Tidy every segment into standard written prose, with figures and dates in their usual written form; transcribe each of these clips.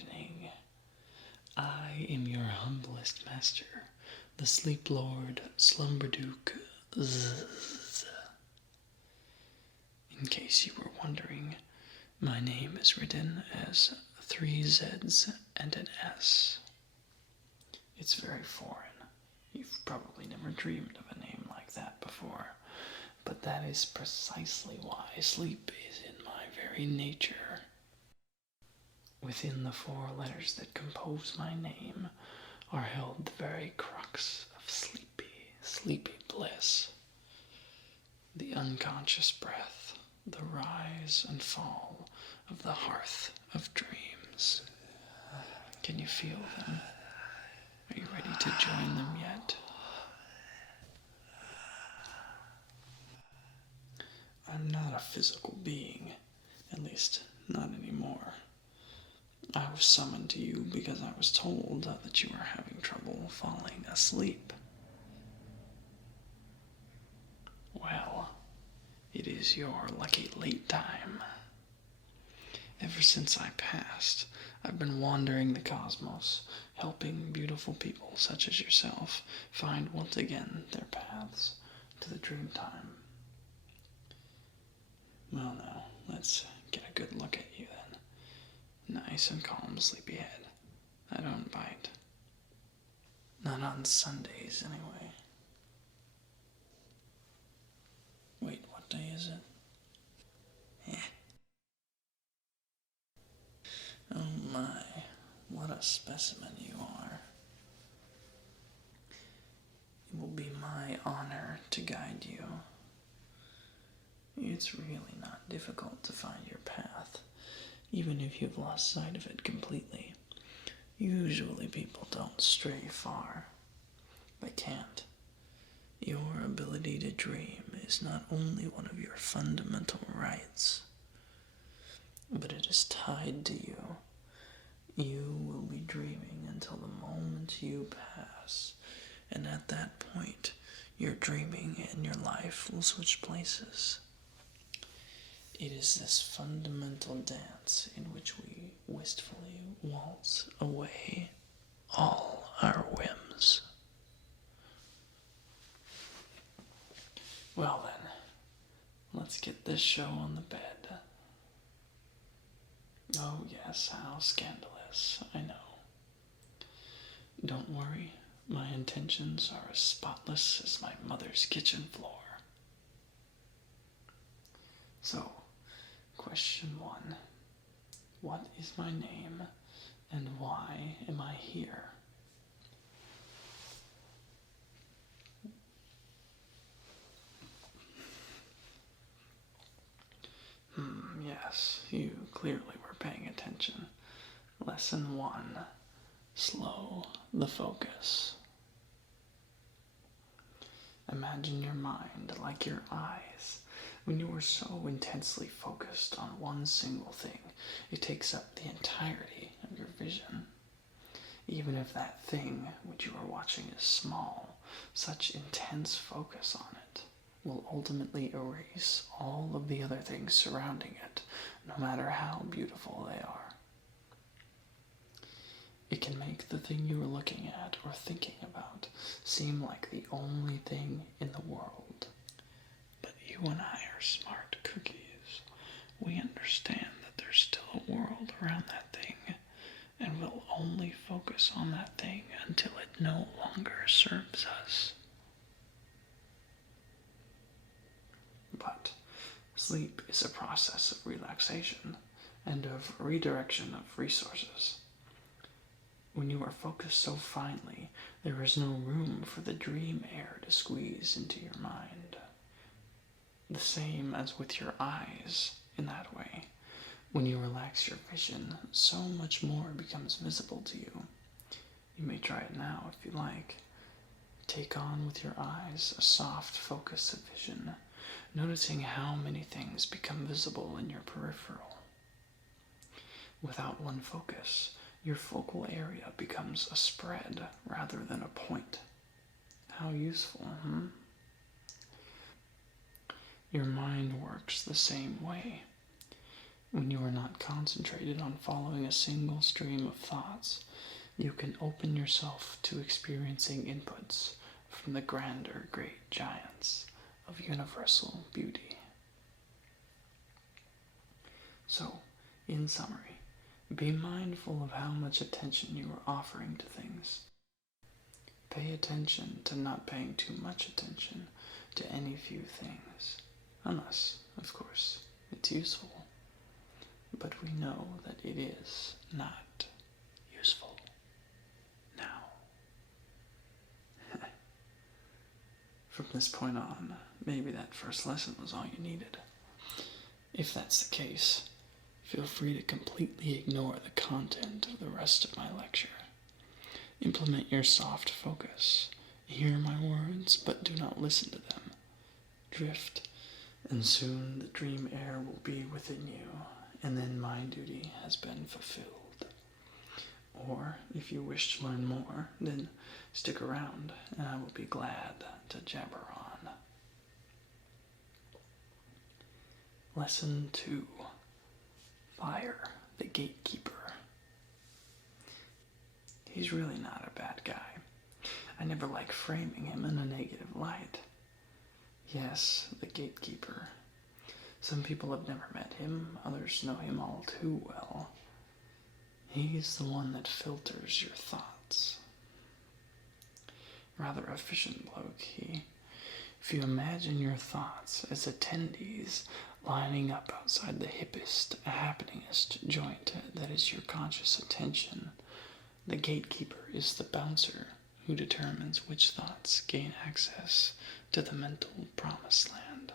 evening. I am your humblest master, the Sleep Lord Slumberduke Zzzs. In case you were wondering, my name is written as 3 Z's and an S. It's very foreign. You've probably never dreamed of a name like that before, but that is precisely why sleep is in my very nature. Within the 4 letters that compose my name are held the very crux of sleepy bliss. The unconscious breath, the rise and fall of the hearth of dreams. Can you feel them? Are you ready to join them yet? I'm not a physical being, at least not anymore. I was summoned to you because I was told that you were having trouble falling asleep. Well, it is your lucky late time. Ever since I passed, I've been wandering the cosmos, helping beautiful people such as yourself find once again their paths to the Dreamtime. Well, now, let's get a good look at you then. Nice and calm, sleepyhead. I don't bite. Not on Sundays, anyway. Wait, what day is it? Oh my, what a specimen you are. It will be my honor to guide you. It's really not difficult to find your path, even if you've lost sight of it completely. Usually people don't stray far. They can't. Your ability to dream is not only one of your fundamental rights, but it is tied to you. You will be dreaming until the moment you pass, and at that point, your dreaming and your life will switch places. It is this fundamental dance in which we wistfully waltz away all our whims. Well then, let's get this show on the bed. Oh yes, how scandalous, I know. Don't worry, my intentions are as spotless as my mother's kitchen floor. So, question 1. What is my name, and why am I here? Yes, you clearly were paying attention. Lesson 1. Slow the focus. Imagine your mind like your eyes. When you are so intensely focused on one single thing, it takes up the entirety of your vision. Even if that thing which you are watching is small, such intense focus on it will ultimately erase all of the other things surrounding it, no matter how beautiful they are. It can make the thing you are looking at or thinking about seem like the only thing in the world. But you and I are smart cookies. We understand that there's still a world around that thing, and we'll only focus on that thing until it no longer serves us. But sleep is a process of relaxation and of redirection of resources. When you are focused so finely, there is no room for the dream air to squeeze into your mind. The same as with your eyes in that way. When you relax your vision, so much more becomes visible to you. You may try it now if you like. Take on with your eyes a soft focus of vision, noticing how many things become visible in your peripheral. Without one focus, your focal area becomes a spread rather than a point. How useful, Your mind works the same way. When you are not concentrated on following a single stream of thoughts, you can open yourself to experiencing inputs from the grander great giants of universal beauty. So, in summary, be mindful of how much attention you are offering to things. Pay attention to not paying too much attention to any few things, unless, of course, it's useful. But we know that it is not useful now. From this point on, maybe that first lesson was all you needed. If that's the case, feel free to completely ignore the content of the rest of my lecture. Implement your soft focus. Hear my words, but do not listen to them. Drift, and soon the dream air will be within you, and then my duty has been fulfilled. Or, if you wish to learn more, then stick around, and I will be glad to jabber on. Lesson 2. Fire the Gatekeeper. He's really not a bad guy. I never like framing him in a negative light. Yes, the Gatekeeper. Some people have never met him, others know him all too well. He's the one that filters your thoughts. Rather efficient bloke, he. If you imagine your thoughts as attendees lining up outside the hippest, happeningest joint that is your conscious attention, the Gatekeeper is the bouncer who determines which thoughts gain access to the mental promised land.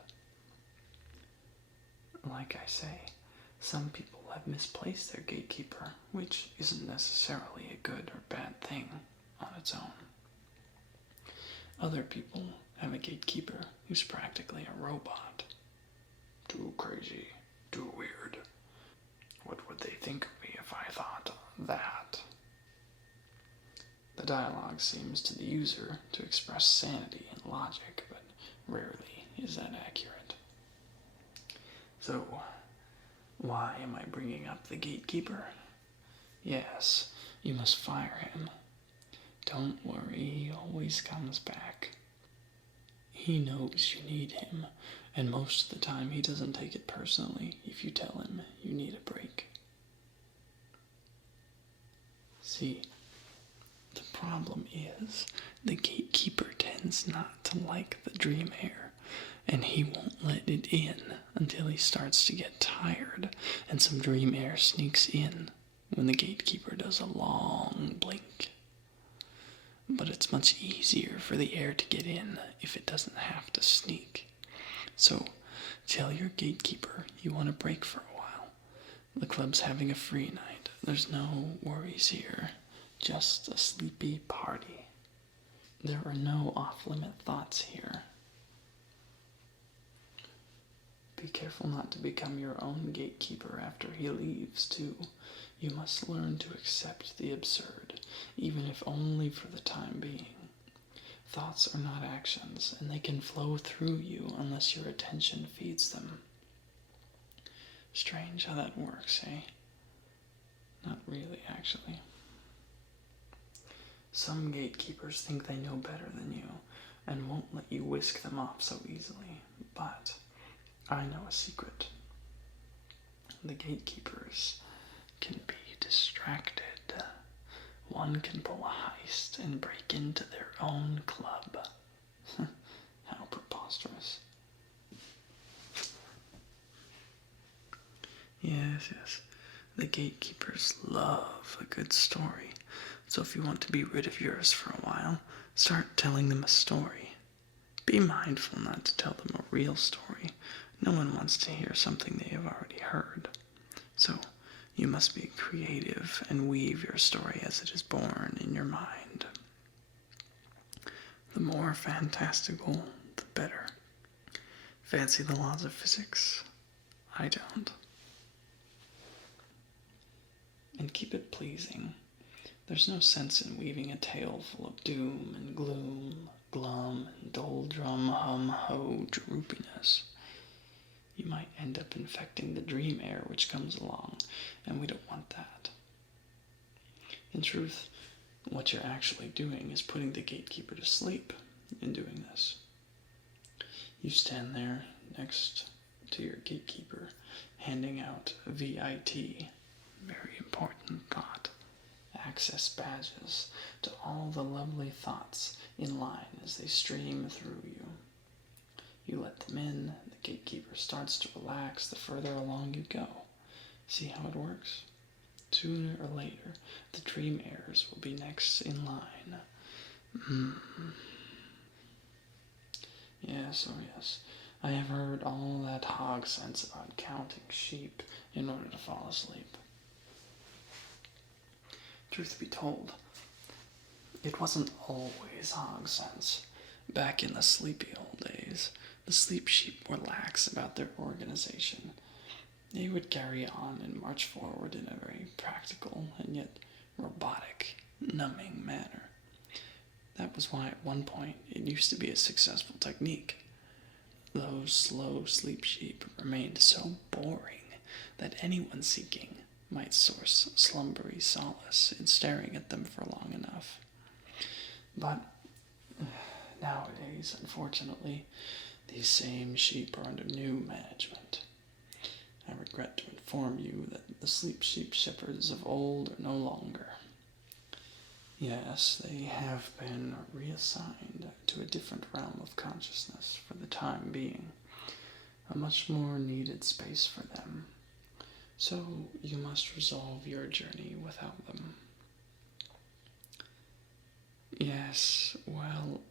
Like I say, some people have misplaced their Gatekeeper, which isn't necessarily a good or bad thing on its own. Other people have a Gatekeeper who's practically a robot. Too crazy, too weird. What would they think of me if I thought that? The dialogue seems to the user to express sanity and logic, but rarely is that accurate. So, why am I bringing up the Gatekeeper? Yes, you must fire him. Don't worry, he always comes back. He knows you need him, and most of the time he doesn't take it personally if you tell him you need a break. See, the problem is the Gatekeeper tends not to like the dream air, and he won't let it in until he starts to get tired and some dream air sneaks in when the Gatekeeper does a long blink. But it's much easier for the air to get in if it doesn't have to sneak. So tell your Gatekeeper you want a break for a while. The club's having a free night. There's no worries here, just a sleepy party. There are no off-limit thoughts here. Be careful not to become your own Gatekeeper after he leaves, too. You must learn to accept the absurd, even if only for the time being. Thoughts are not actions, and they can flow through you unless your attention feeds them. Strange how that works, eh? Not really, actually. Some Gatekeepers think they know better than you, and won't let you whisk them off so easily, but I know a secret. The Gatekeepers can be distracted. One can pull a heist and break into their own club. How preposterous. Yes. The Gatekeepers love a good story. So if you want to be rid of yours for a while, start telling them a story. Be mindful not to tell them a real story. No one wants to hear something they have already heard. So you must be creative and weave your story as it is born in your mind. The more fantastical, the better. Fancy the laws of physics? I don't. And keep it pleasing. There's no sense in weaving a tale full of doom and gloom, glum and doldrum, hum-ho droopiness. You might end up infecting the dream air which comes along, and we don't want that. In truth, what you're actually doing is putting the gatekeeper to sleep in doing this. You stand there next to your gatekeeper, handing out VIT, very important thought, access badges to all the lovely thoughts in line as they stream through you. You let them in, the gatekeeper starts to relax the further along you go. See how it works? Sooner or later, the dream heirs will be next in line. Yes, oh yes, I have heard all that hog sense about counting sheep in order to fall asleep. Truth be told, it wasn't always hog sense. Back in the sleepy old days, the sleep sheep were lax about their organization. They would carry on and march forward in a very practical and yet robotic, numbing manner. That was why at one point it used to be a successful technique. Those slow sleep sheep remained so boring that anyone seeking might source slumbery solace in staring at them for long enough. But nowadays, unfortunately, these same sheep are under new management. I regret to inform you that the sleep sheep shepherds of old are no longer. Yes, they have been reassigned to a different realm of consciousness for the time being, a much more needed space for them. So you must resolve your journey without them. Yes, well,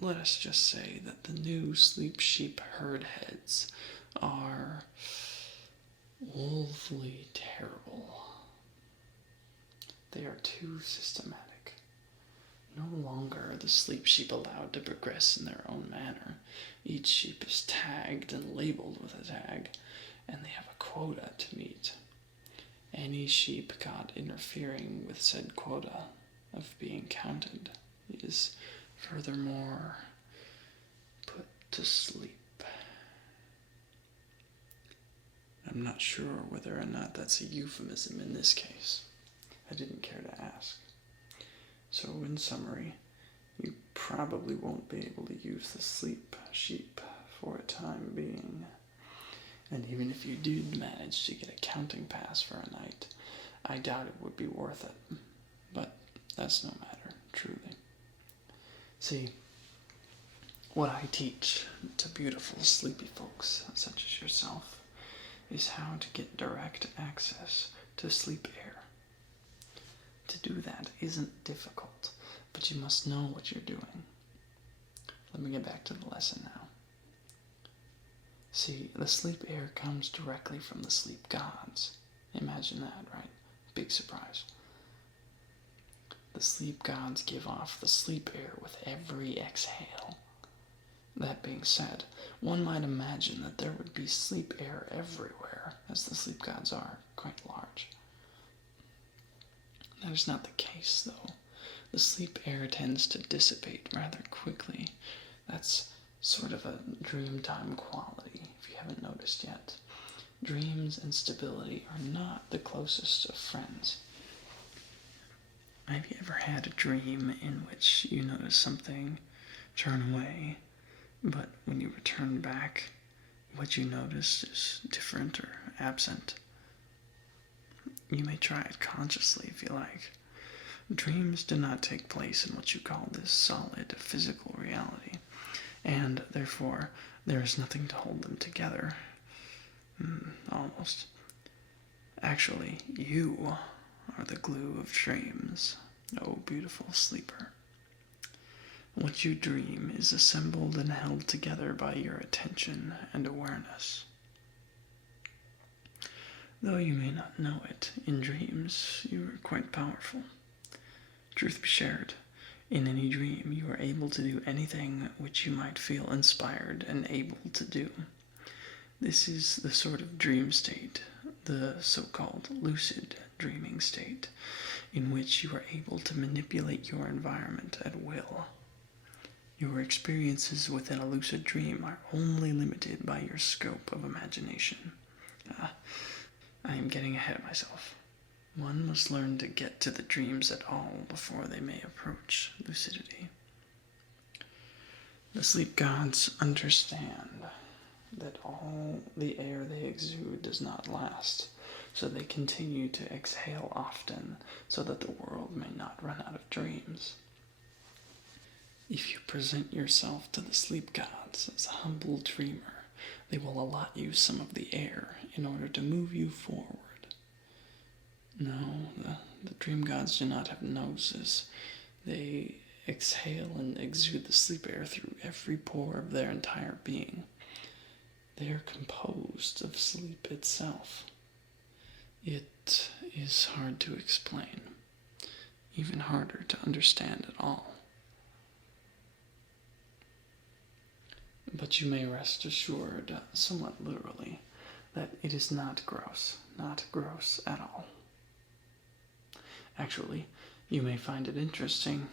let us just say that the new sleep sheep herd heads are woefully terrible. They are too systematic. No longer are the sleep sheep allowed to progress in their own manner. Each sheep is tagged and labeled with a tag, and they have a quota to meet. Any sheep caught interfering with said quota of being counted is furthermore put to sleep. I'm not sure whether or not that's a euphemism in this case. I didn't care to ask. So in summary, you probably won't be able to use the sleep sheep for a time being. And even if you did manage to get a counting pass for a night, I doubt it would be worth it. But that's no matter, truly. See, what I teach to beautiful sleepy folks such as yourself is how to get direct access to sleep air. To do that isn't difficult, but you must know what you're doing. Let me get back to the lesson now. See, the sleep air comes directly from the sleep gods. Imagine that, right? Big surprise. The sleep gods give off the sleep air with every exhale. That being said, one might imagine that there would be sleep air everywhere, as the sleep gods are quite large. That is not the case, though. The sleep air tends to dissipate rather quickly. That's sort of a dreamtime quality, if you haven't noticed yet. Dreams and stability are not the closest of friends. Have you ever had a dream in which you notice something turn away, but when you return back, what you noticed is different or absent? You may try it consciously if you like. Dreams do not take place in what you call this solid physical reality, and therefore there is nothing to hold them together. Almost. Actually, you are the glue of dreams, oh beautiful sleeper. What you dream is assembled and held together by your attention and awareness. Though you may not know it, in dreams you are quite powerful. Truth be shared, in any dream you are able to do anything which you might feel inspired and able to do. This is the sort of dream state, the so-called lucid dreaming state, in which you are able to manipulate your environment at will. Your experiences within a lucid dream are only limited by your scope of imagination. I am getting ahead of myself. One must learn to get to the dreams at all before they may approach lucidity. The sleep gods understand that all the air they exude does not last, so they continue to exhale often so that the world may not run out of dreams. If you present yourself to the sleep gods as a humble dreamer, they will allot you some of the air in order to move you forward. No, the dream gods do not have noses. They exhale and exude the sleep air through every pore of their entire being. They are composed of sleep itself. It is hard to explain, even harder to understand at all. But you may rest assured, somewhat literally, that it is not gross at all. Actually, you may find it interesting.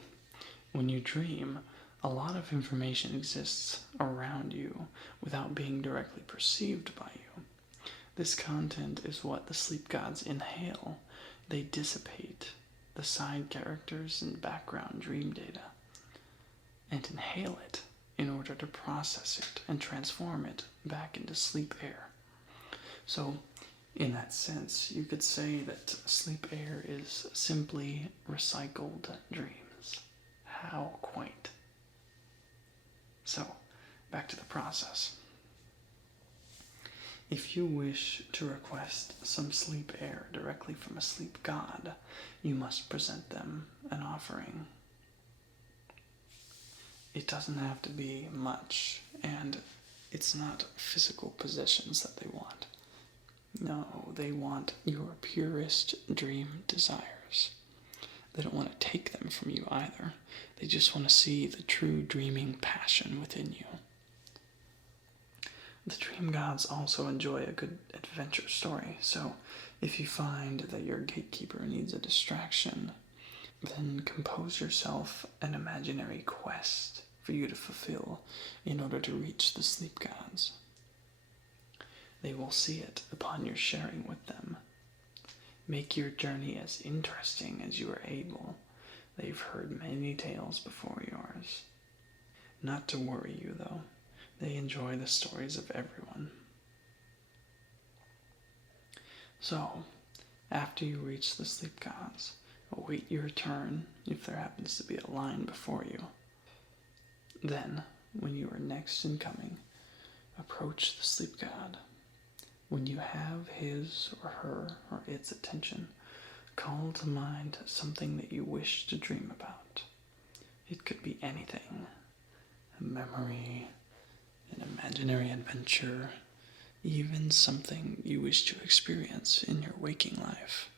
When you dream, a lot of information exists around you without being directly perceived by you. This content is what the sleep gods inhale. They dissipate the side characters and background dream data and inhale it in order to process it and transform it back into sleep air. So, in that sense, you could say that sleep air is simply recycled dreams. How quaint. So, back to the process. If you wish to request some sleep air directly from a sleep god, you must present them an offering. It doesn't have to be much, and it's not physical possessions that they want. No, they want your purest dream desires. They don't want to take them from you either. They just want to see the true dreaming passion within you. The dream gods also enjoy a good adventure story, so if you find that your gatekeeper needs a distraction, then compose yourself an imaginary quest for you to fulfill in order to reach the sleep gods. They will see it upon your sharing with them. Make your journey as interesting as you are able. They've heard many tales before yours. Not to worry you, though. They enjoy the stories of everyone. So, after you reach the sleep gods, await your turn if there happens to be a line before you. Then, when you are next in coming, approach the sleep god. When you have his or her or its attention, call to mind something that you wish to dream about. It could be anything. A memory, an imaginary adventure, even something you wish to experience in your waking life.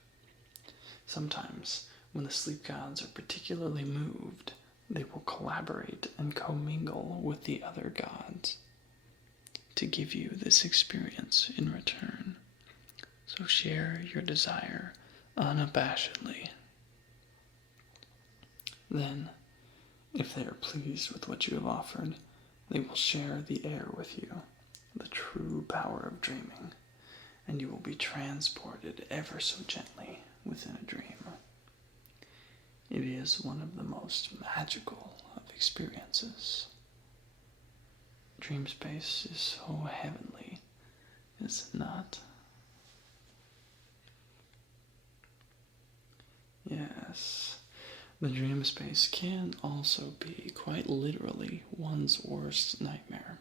Sometimes, when the sleep gods are particularly moved, they will collaborate and commingle with the other gods to give you this experience in return. So share your desire unabashedly. Then, if they are pleased with what you have offered, they will share the air with you, the true power of dreaming, and you will be transported ever so gently within a dream. It is one of the most magical of experiences. Dream space is so heavenly, is it not? Yes, the dream space can also be quite literally one's worst nightmare.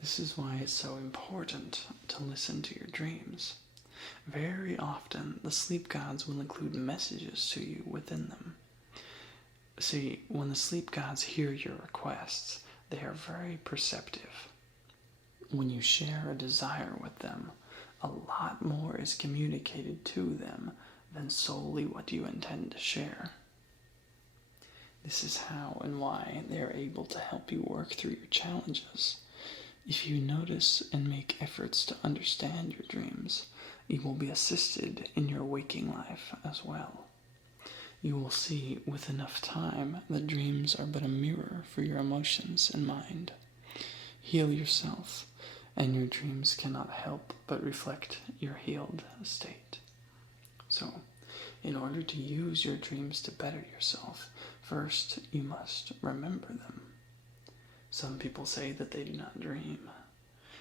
This is why it's so important to listen to your dreams. Very often, the sleep gods will include messages to you within them. See, when the sleep gods hear your requests, they are very perceptive. When you share a desire with them, a lot more is communicated to them than solely what you intend to share. This is how and why they are able to help you work through your challenges. If you notice and make efforts to understand your dreams, you will be assisted in your waking life as well. You will see with enough time that dreams are but a mirror for your emotions and mind. Heal yourself, and your dreams cannot help but reflect your healed state. So, in order to use your dreams to better yourself, first you must remember them. Some people say that they do not dream.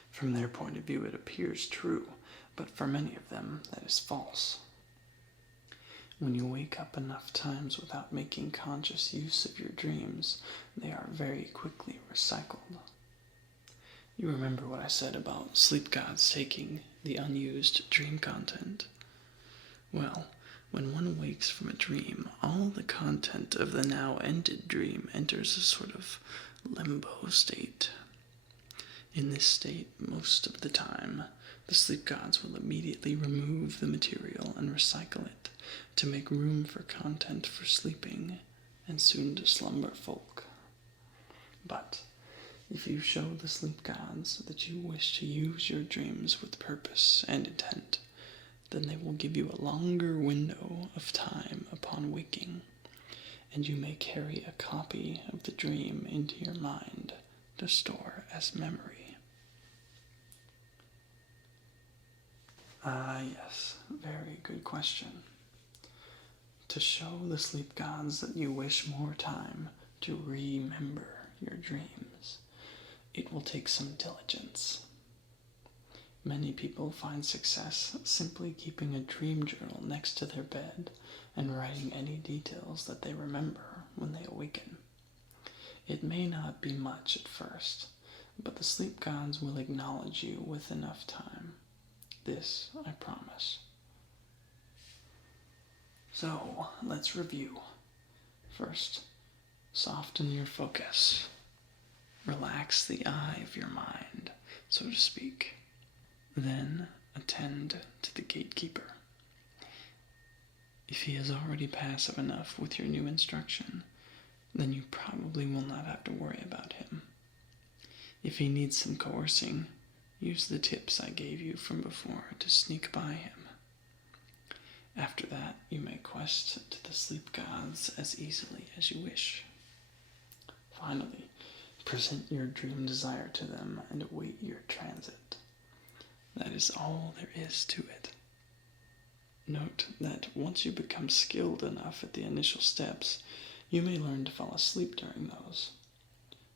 From their point of view, it appears true, but for many of them, that is false. When you wake up enough times without making conscious use of your dreams, they are very quickly recycled. You remember what I said about sleep gods taking the unused dream content? Well, when one wakes from a dream, all the content of the now ended dream enters a sort of limbo state. In this state, most of the time, the sleep gods will immediately remove the material and recycle it to make room for content for sleeping and soon to slumber folk. But if you show the sleep gods that you wish to use your dreams with purpose and intent, then they will give you a longer window of time upon waking, and you may carry a copy of the dream into your mind to store as memory. Yes, very good question. To show the sleep gods that you wish more time to remember your dreams, it will take some diligence. Many people find success simply keeping a dream journal next to their bed and writing any details that they remember when they awaken. It may not be much at first, but the sleep gods will acknowledge you with enough time. This I promise. So, let's review. First, soften your focus. Relax the eye of your mind, so to speak. Then, attend to the gatekeeper. If he is already passive enough with your new instruction, then you probably will not have to worry about him. If he needs some coercing, use the tips I gave you from before to sneak by him. After that, you may quest to the sleep gods as easily as you wish. Finally, present your dream desire to them and await your transit. That is all there is to it. Note that once you become skilled enough at the initial steps, you may learn to fall asleep during those.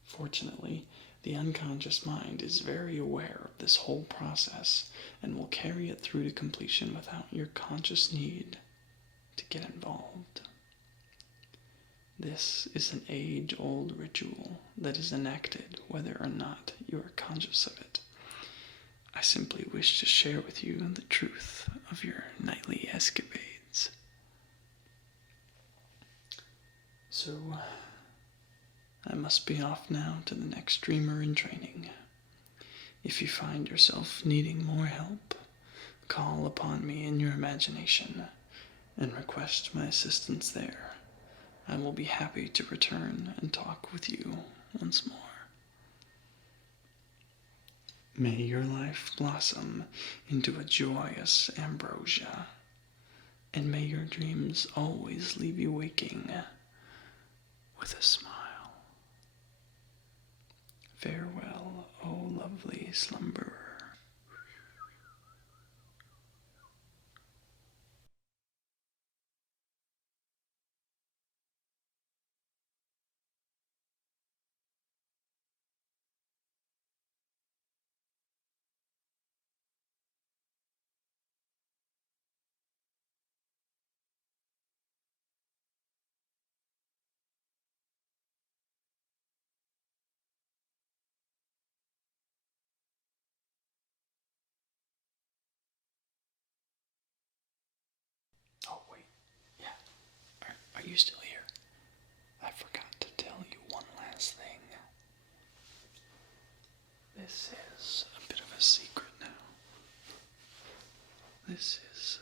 Fortunately, the unconscious mind is very aware of this whole process and will carry it through to completion without your conscious need to get involved. This is an age-old ritual that is enacted whether or not you are conscious of it. I simply wish to share with you the truth of your nightly escapades. So, I must be off now to the next dreamer in training. If you find yourself needing more help, call upon me in your imagination and request my assistance there. I will be happy to return and talk with you once more. May your life blossom into a joyous ambrosia, and may your dreams always leave you waking with a smile. Farewell, O lovely slumberer. Oh, wait. Yeah. Are you still here? I forgot to tell you one last thing. This is a bit of a secret now. This is